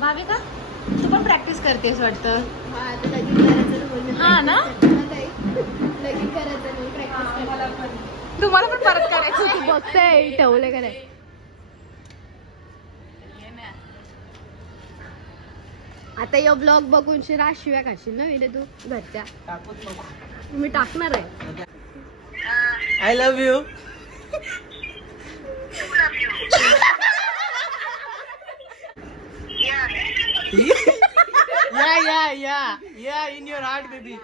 भाविका तू पण प्रॅक्टिस करतेस वाटतं. हा ना लगीन करायचं नाही प्रॅक्टिस. तुम्हाला पण परत करायचं. बघताय ठेवले का नाही. आता यो ब्लॉग बघून शिव्या खाशील ना विरे तू घरच्या. मी टाकणार आहे. I love you. Yeah, in your heart, baby.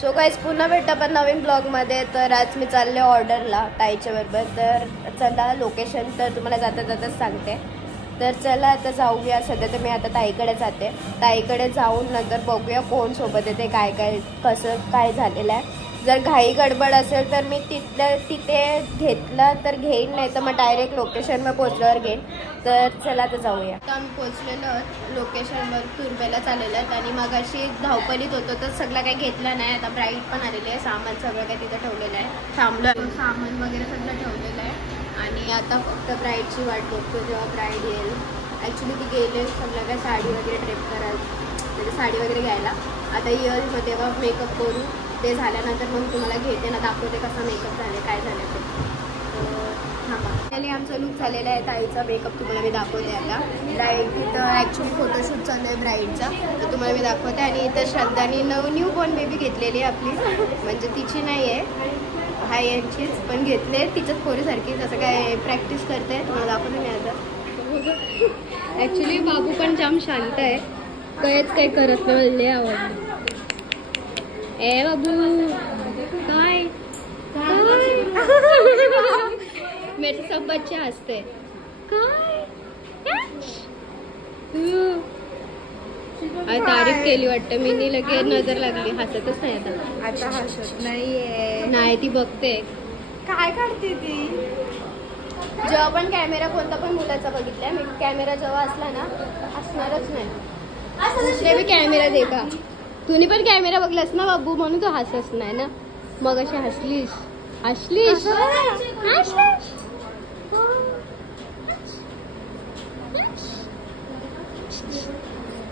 So guys पुन्हा भेटू आपण नवीन ब्लॉगमध्ये. तर आज मी चालले ऑर्डरला ताईच्या बरोबर. तर चला लोकेशन तर तुम्हाला जाता जाताच सांगते. तर चला आता जाऊया. सध्या तर मी आता ताईकडे जाते. ताईकडे जाऊन नंतर बघूया कोण सोबत येते, काय काय कसं काय झालेलं आहे. जर घाई गडबड असेल तर मी तिथे घेतलं तर घेईन, नाही तर मग डायरेक्ट लोकेशनवर पोचल्यावर घेईन. तर चला आता जाऊया. आता आम्ही पोचलेलो लोकेशनवर तुर्बेला चाललेलो आहेत आणि मग अशी धावपलीत होतो तर सगळं काही घेतलं नाही. आता ब्राईड पण आलेली आहे, सामान सगळं काही तिथं ठेवलेलं आहे. थांबलं सामान वगैरे सगळं ठेवलेलं आहे आणि आता फक्त ब्राईडची वाट बघतो जेव्हा ब्राईड येईल. ॲक्च्युली ती गेले सगळं काय साडी वगैरे ड्रेप करायला, म्हणजे साडी वगैरे घ्यायला. आता येईल मग तेव्हा मेकअप करू. ते झाल्यानंतर मग तुम्हाला घेते ना, दाखवते कसा मेकअप झाले काय झाले ते. थांबा. त्याने आमचा लुक झालेला आहे. ताईचा मेकअप तुम्हाला मी दाखवते. आता ब्राईड तिथं ॲक्च्युली फोटोशूट चालू आहे ब्राईडचा, तर तुम्हाला मी दाखवते. आणि इथं श्रद्धानी न्यू बॉर्न बेबी घेतलेली आहे आपली, म्हणजे तिची नाही आहे, हाय यांचीच, पण घेतले तिच्याच पोरीसारखी. तसं काय प्रॅक्टिस करते तुम्हाला दाखवते मी आता. ॲक्च्युली बाबू पण जाम शांत आहे, काहीच काही करत नाही. लय आवडलं. ए बाबू काय मेरे सब बच्चे हसते काय. तारीफ केली वाटतं मी, लगे नजर लागली. हसतच नाही आता हसत नाहीये. नाही ती बघते काय काढते ती. जेव्हा पण कॅमेरा कोणता पण मुलाचा बघितलाय मी, कॅमेरा जेव्हा असला ना हसणारच नाही. दुसरे बी कॅमेरा दे का. तुम्ही पण कॅमेरा बघलास ना बाबू, म्हणून तू हसत नाही ना. मग अशी हसलीस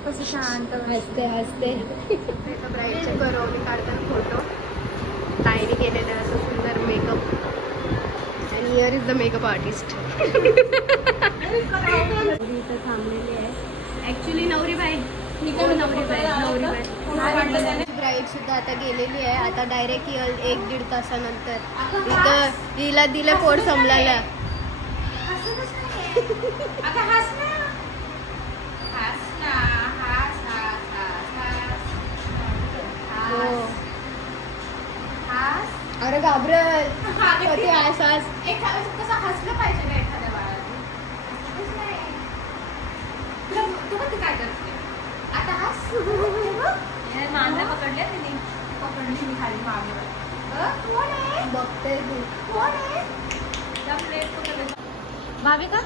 कसं शांत हसते. ब्राईडचे करवली काढताना फोटो ताईने केलेलं असं सुंदर मेकअप. आणि here is the makeup artist. इथं थांबलेली आहे ॲक्च्युली नवरीबाई. ब्राईड सुद्धा आता गेलेली आहे. आता डायरेक्ट 1-1.5 तासानंतर इथं हिला दिलं पोट संपलायला. अरे घाबरल कधी हसास कसं हसलं पाहिजे ना एखाद्या बाळाला. तू कधी काय करते आता. हस मांजरा पकडल्या त्यांनी, पकडली मी खाली मागे. कोण आहे बघते तू. कोण आहे. भाविका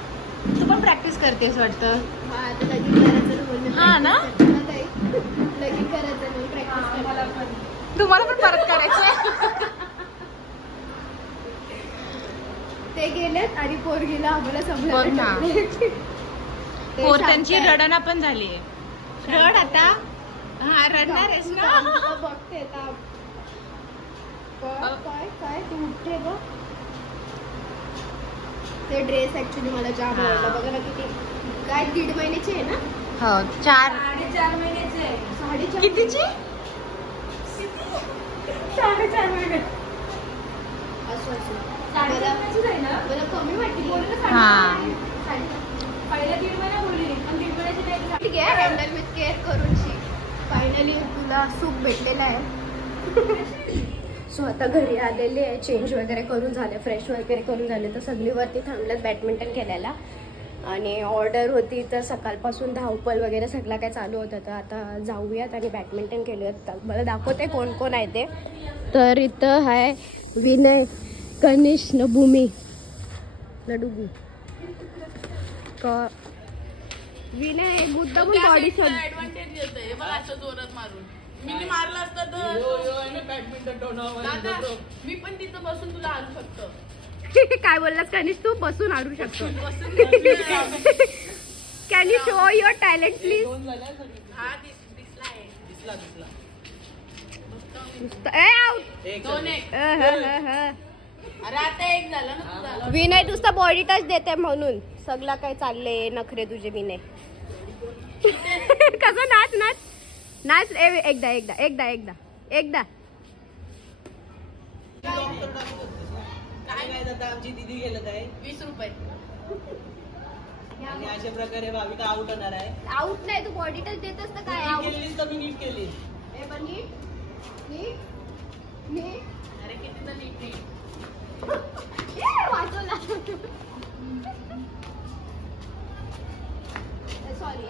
तू पण प्रॅक्टिस करतेस वाटतं. आता लगीन करायचं. हा ना लगीन करायचं नाही प्रॅक्टिस. तुम्हाला पण परत करायचं. ते गेलेत आणि पोरगीला आम्हाला बघ ना. पोर त्यांची रडना पण झाली. रड आता. हा रडणार आहेस ना. बघते काय काय तू उठते बघ. ते ड्रेस ऍक्च्युली मला जाम आवडला. बघा ना किती काय 1.5 महिन्याची आहे ना. हो 4.5 महिन्याची आहे. 4.5 कितीची. 4.5 महिने असं मला कमी वाटली. पहिला 1.5 महिना बोलली पण 1.5 महिन्याची नाही. ठीक आहे हँडल विथ केअर करून फायनली तुला सुख भेटलेलं आहे. सो आता घरी आलेले आहे. चेंज वगैरे करून झाले, फ्रेश वगैरे करून झाले. तर सगळी वरती थांबल्यात बॅडमिंटन खेळायला. आणि ऑर्डर होती तर सकाळपासून धावपल वगैरे सगळं काय चालू होतं. तर आता जाऊयात आणि बॅडमिंटन खेळूयात. मला दाखवते कोण कोण आहे ते. तर इथं आहे विनय, कनिष न भूमी न डुगू. विनय मुद्दा पण बॉडी ऍडव्हान्टेज घेतोय हे बघ असं जोरात मारून मी मारलं असतं तर बॅडमिंटन मी पण तिथं बसून तुला आणू शकतो. काय बोललास कनिष तू बसून आणू शकतो. बसून can you show your talent please. हा दिसला आहे. दिसला दोन एक. अरे आता एक झालं ना तुझा. विनय नुसता बॉडी टच देते म्हणून सगळा काय चालले नखरे तुझे विनय. कसं नाच नाच नाच एकदा एकदा एकदा एकदा एकदा. काय आता आमची दिदी गेलं काय 20 रुपये. आणि अशा प्रकारे भाविका आउट होणार आहे. आउट नाही तू बॉडी टच देत असतं काय नीट आउट. केलीस तर मी नीट केली. अरे किती तर नीट नीट. सॉरी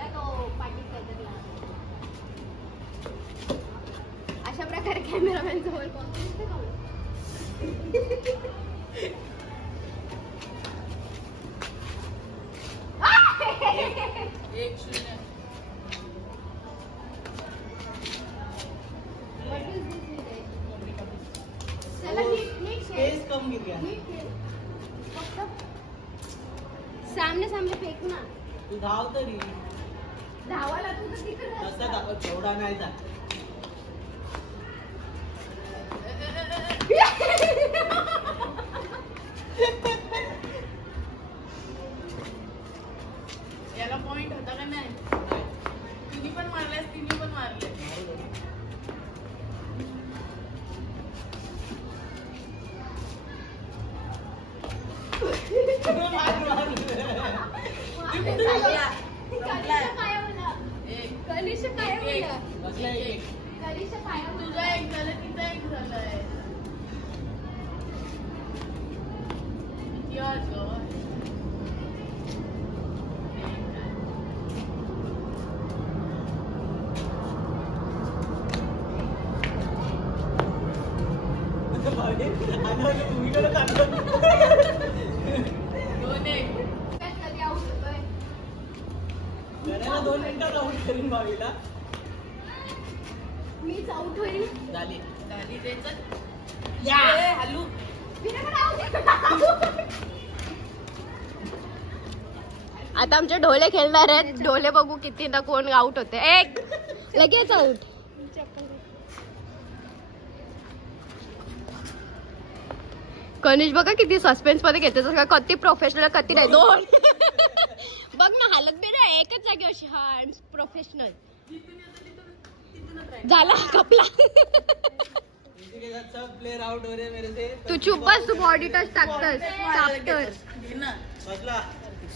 अशा प्रकारे कॅमेरामॅन जवळ एक शून्य. स्पेस कम गिर गया. सामने सामने फेक ना. तू धाव तरी धावाला तू तर तिकडे तसा धाव तेवढा नाही जा. याला पॉइंट होता का नाही. तिने पण मारल्यास तिने पण मारले. तुझा एक झालं तिचा एक झालंय. दोन एक. घराला 2 मिनिटात आउट करीन भावीला. मीच आउट होईल. झाली झाली त्याचं. हॅलो आता आमचे ढोले खेळणार आहेत. ढोले बघू किती ना कोण आउट होते. एक लगेच आउट. कनिष बघा किती सस्पेन्स मध्ये घेते जसं कधी प्रोफेशनल कधी नाही. 2 बघ ना हालत बी नाही एकच जागी अशी हा प्रोफेशनल झाला कपला. सब प्लेयर आउट हो रहे मेरे से. तू चुप बस. तू बॉडी टच टाकतस.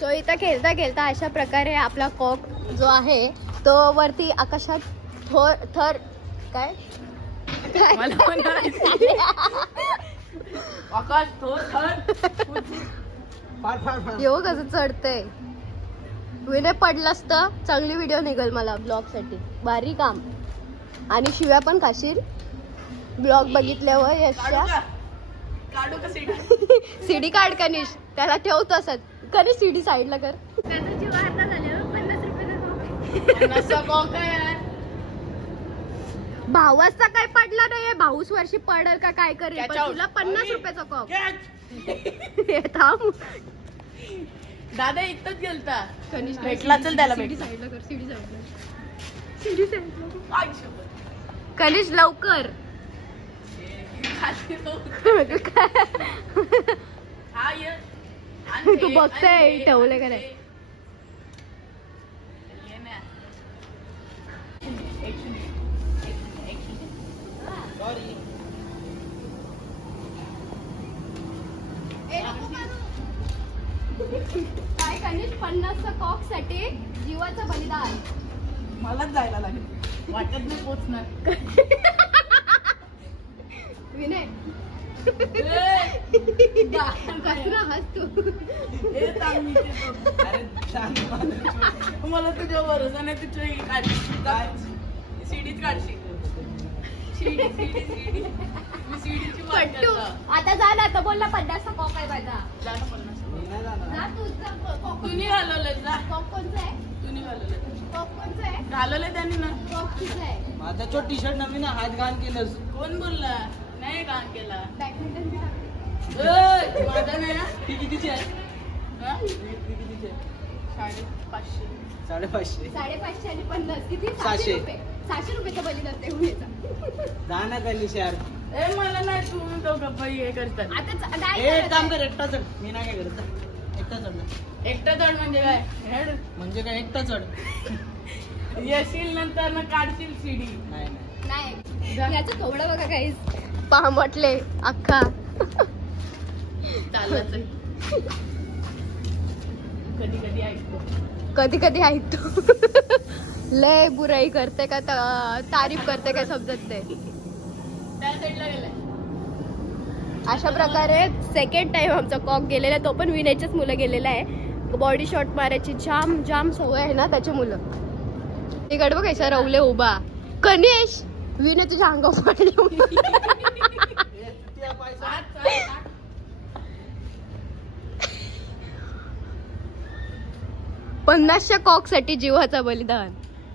सो इथं खेळता खेळता अशा प्रकारे आपला कॉक जो आहे तो वरती आकाशात थर काय आकाश थोर येऊ कसं चढतंय. विनय पडलास तर चांगली व्हिडिओ निघल मला ब्लॉग साठी. भारी काम. आणि शिव्या पण खाशील ब्लॉग बघितल्यावर. यशच्या काढू का सीडी. सीडी काढ कनिष. त्याला ठेव तसंच. कनिष सीडी साईडला कर. 50 रुपये यार. भावाचा काय पडला नाहीये. भाऊस वर्षी पडल का काय करेल पण Catch out. तुला 50 रुपयाचा कॉक. थांब दादा इथंच गेलता. कनिष भेटला चल त्याला सीडी भेट. साईडला कर. सीडी साईडला. सीडी साईडला. आई शपथ. कनिष लवकर. खाली जाऊ. हा ये. तू बघताय ठेवले का नाही. ये ना. एक शून्य. सॉरी. काय कनिष 50चा कॉक साठी जीवाचं बलिदान. मलाच जायला लागेल. वाटत नाही पोचणार. विनय कसला हस तू. हे सांग मी ते बघ. अरे शांत माणूस. मला तुझ्या भरोसा नाही. तुझ्या काढशील सीडीच काढशील. सीडी मी सीडीची पट्टू आता जा ना. आता बोलला 50चा कॉक आहे माझा. जा ना 50. मी नाही जाणार. जा तू जा. जा. कॉक कोणचा आहे? तू नाही घालवलं. कॉक कोणचा आहे? घालवलंय त्यांनी ना. कॉक किती आहे? माझा तो टी शर्ट नवीन आहे, हात घाण केलंस. कोण बोलला? नाही काम केला. बॅडमिंटन बी टाकते. ए, माझा नाही ना. ती कितीची आहे? हा? ती कितीची आहे? 550. 550. 550 आणि 50 किती? 600 रुपये. 600 रुपयाचा बलिदान देऊन यायचा. जा ना गणेश यार. ए मला नाही तुम्ही दोघं बाई हे करतात. आता ए एक काम कर, एकटा चढ. मी नाही काय करत जा. एकटा चढ ना. एकटा चढ म्हणजे काय? हेड. म्हणजे काय एकटा चढ. येशील नंतर ना काढशील सीडी. नाही नाही. नाही याचं थोडं बघा काही पहा म्हटले अख्खा चालत. कधी कधी ऐकतो. कधी कधी ऐकतो. लय बुराई करते का तारीफ करते काय समजत नाही. त्या साईडला गेलाय. अशा प्रकारे सेकंड टाइम आमचा कॉक गेलेला आहे. तो पण विनयचेच मुलं गेलेला आहे. बॉडी शॉट मारायची जाम जाम सवय आहे ना त्याची मुलं. तिकडे बघ कशा रवले उभा. कनेश विनय तुझ्या अंगावर पडले. ए, किती आहे पैसा? 50च्या कॉक साठी जीवाचा बलिदान.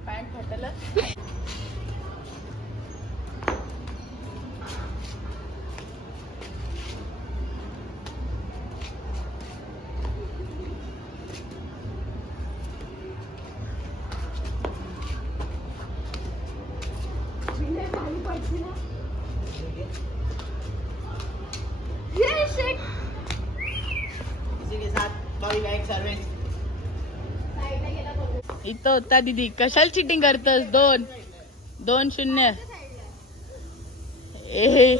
पॅन्ट फाटलं. किसी के साथ बॉडी बैग सर्विस. इथं होता दीदी. कशाला चिटिंग करतस? 2-0. ए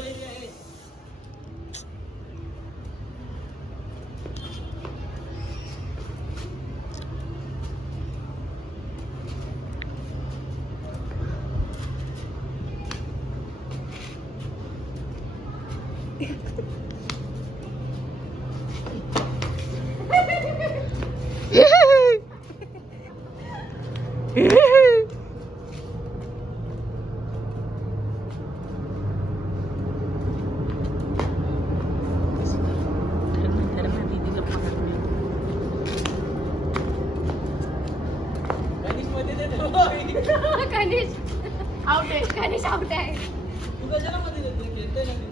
गणेश मध्ये दे ना. कनिष आउट आहे. कनिष आउट आहे. तू कशाला मध्ये देते? खेळतोय ना मी.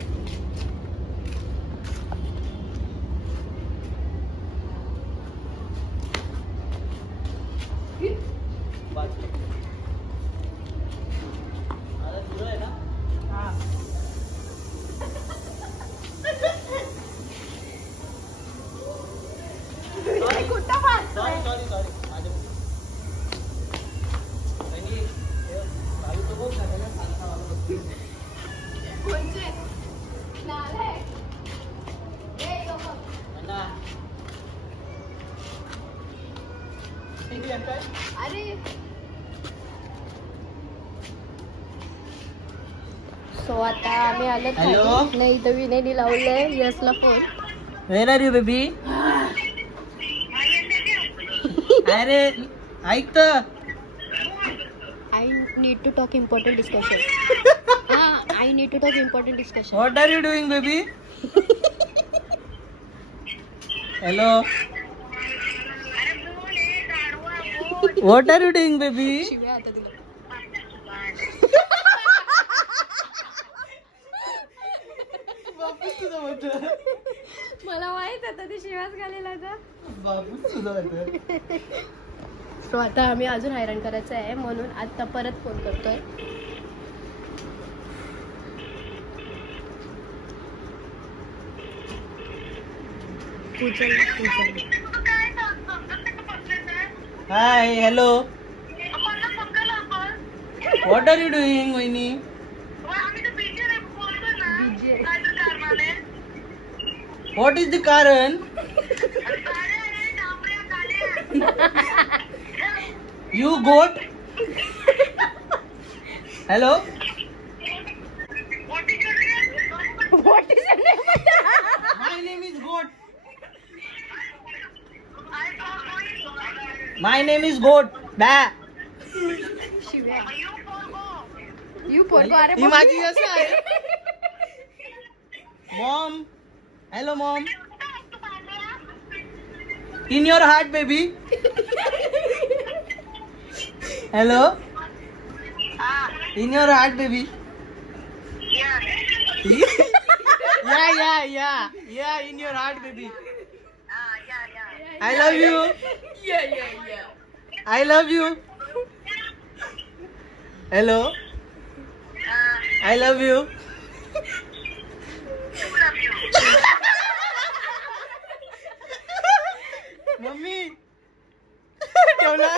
बाजू. आता सुरू आहे ना. हा. कुठं मारतोय? सॉरी माझ्या आणि बाजू तो बघ ना, त्याला सांगा मला बघ. कोणचे? नालाय. ए यो बघ. अण्णा. ठीक आहे काय? अरे सो आता आम्ही आलो हॅलो? खाली. नाही तर विनयनी लावलंय यशला phone. Where are you, baby? अरे ऐक तर. I need to talk important discussion. I need to talk important discussion. What are you doing, baby? Hello. What are you doing, baby? शिव्या आता तुला. बापूच तुझं होतं. मला माहित आता ते शिवास घालेला आता. बापूच तुझं होतं. सो आता आम्ही अजून हैराण करायचं आहे म्हणून आता परत फोन करतोय. Hi, hello. What are you doing, वहिनी? What is the कारण? You goat? Hello? What is your name? My name is goat. My name is goat. Ba. शिव्या. You पोरगो अरे ही माझी असं आहे. Mom. Hello, mom. In your heart, baby. Hello. In your heart, baby. Yeah. In your heart, baby. I love you. Yeah. I love you. Hello. I love you. Mummy ठेवला.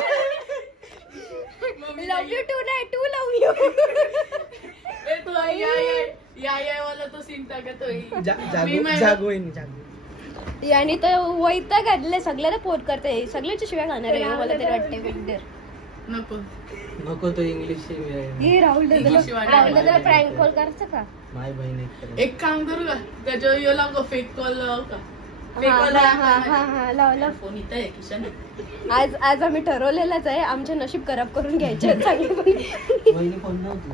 लव you to नाही to love you. तो या वाला तो scene टाकतोय. जागो. आणि तर वैता घातले सगळ्याला पोट करते सगळ्याच्या शिव्या खाणार आहे मला तरी वाटते विद्या. नको तो इंग्लिश हे राहुल दादाला प्रँक कॉल करायचा का? माय बहीण एक काम करू का त्याच्या यो लाव फेक कॉल लाव का. हा लावला. फोन इथं आहे किशन. आज आम्ही ठरवलेलाच आहे आमचे नशीब खराब करून घ्यायचे चांगले पण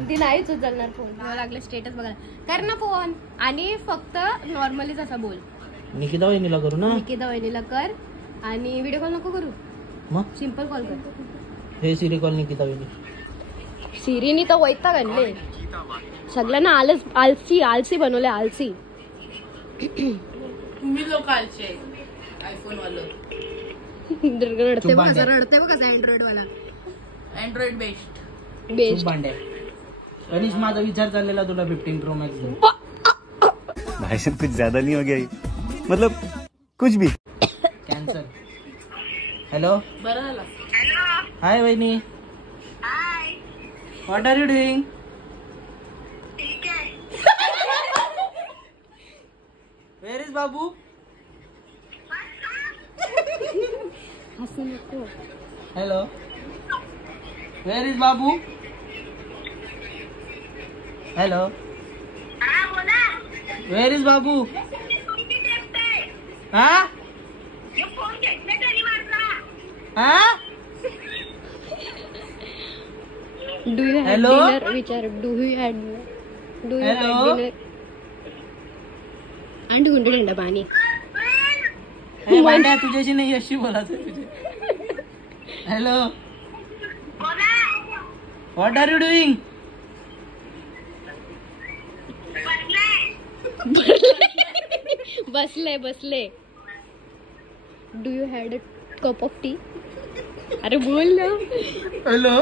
ती नाहीच उचलणार फोन. लागले स्टेटस बघायला कर ना फोन आणि फक्त नॉर्मलीच असा बोल. निकिता वहिनीला करू ना. निकिता वहिनीला कर आणि व्हिडिओ कॉल नको करू मग सिंपल कॉल कर. हे सिरी कॉल निकिता वहिनी. सिरीनी तर वैताग आणले सगळ्यांना आलसी बनवले आलसी. तुम्ही लोक आलचे आयफोन वाला रडते बघ कसं अँड्रॉइड वाला. Android best भांड्या. कनिष माझा विचार चाललेला तुला 15 Pro Max दे. भाई साहब कुछ ज्यादा नहीं हो गया ये? मतलब कुछ भी. कॅन्सर. हॅलो. बरं झालं. हाय वहिनी. What are you doing? Where is Babu? हसू नको. Hello. Where is Babu? Hello. Where is Babu? हा do you have Hello? Dinner विचार. Do you have Hello? Dinner आणि गुंडे पाणी. हे भांड्या तुझ्याशी नाही अशी बोलायचं तुझे. Hello. What are you doing? बसले. Do you had a cup of tea? अरे बोल ना. हॅलो.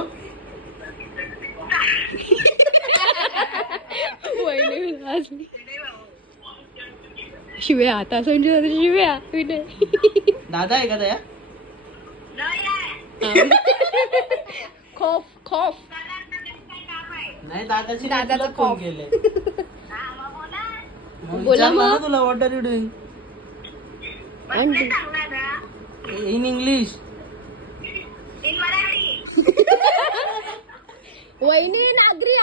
शिव्या आता संजय शिव्या दादा आहे का दया? खॉफ नाही दादाची दादाचा फोन cough. केले. बोला मग. तुला what are you doing in English? वहिनी नागरी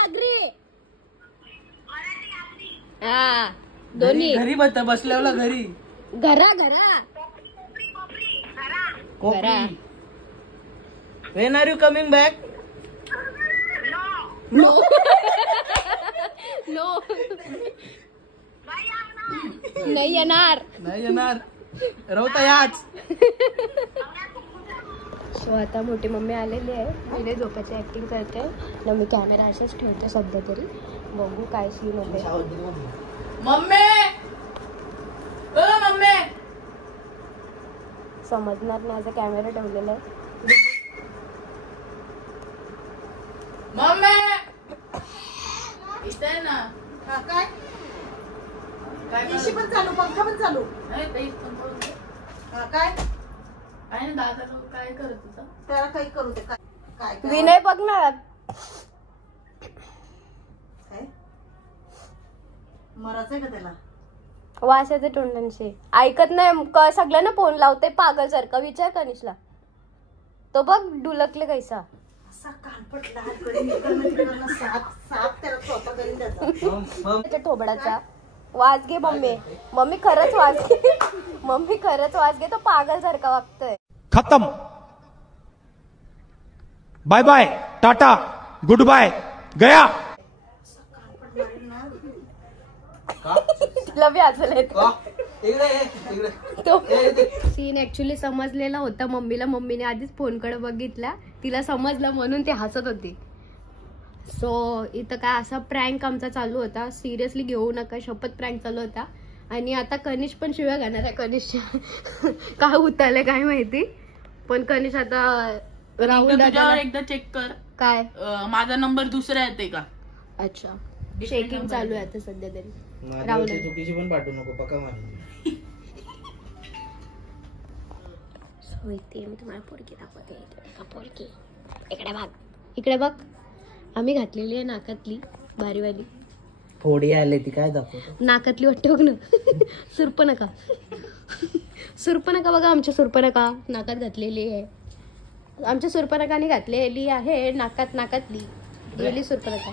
हा दोन्ही घरी बसल्यावर घरी घरा when are you coming back? No नाही येणार. रवता याच. सो आता मोठी मम्मी आलेली आहे. तिने झोपाची ऍक्टिंग करते ना. मी कॅमेरा असाच ठेवते सध्या तरी. बघू काय सीन होते. मम्मी समजणार नाही. माझा कॅमेरा ठेवलेला आहे. मम्मी इथे आहे ना. काय एसी पण चालू पंखा पण चालू. काय काय ना दादा काय करत होता. त्याला काही करू दे. काय विनय बघणार काय मरायचंय का त्याला? वासाचे तोंडांशी ऐकत नाही. सगळ्यांना फोन लावते पागल सारखा. विचार कनिषला. तो बघ डुलकले कैसा असा कानपट लाल करीन साप त्याला स्वतः करीन त्याचा थोबडाचा. वाज घे मम्मी खरंच वाज घे. मम्मी खरंच वाज घे. तो पागल सारखा वागतोय. खत्म. Bye bye tata goodbye गया. लव्य असेल तो सीन ऍक्च्युली समजलेला होता मम्मीला. मम्मीने आधीच फोनकडे बघितला, तिला समजलं म्हणून ती हसत होती. सो इथं काय असा प्रँक आमचा चालू होता. सिरियसली घेऊ नका, शपथ प्रँक चालू होता. आणि आता कनिष पण शिव्या घालणार आहे. कनिषच्या काय उतारले काय माहिती, पण कनिष आता राहुल एकदा चेक कर काय माझा नंबर दुसरा येते का. अच्छा चेकिंग चालू आहे आता सध्या तरी. राहुल चुकीची पण पाठवू नको पक्का मारली. सो इथे मी तुम्हाला पोरकी दाखवते. पोरकी इकडे बघ, इकडे बघ. आम्ही घातलेली आहे नाकातली भारीवाली. थोडी आले ती काय दाखवतो नाकातली वाटते बघ ना. सुर्पनखा सुर्पनखा बघा, आमच्या सुर्पनखा नाकात घातलेली आहे. आमच्या सुर्पनखाने घातलेली आहे नाकातली गेली सुर्पनखा.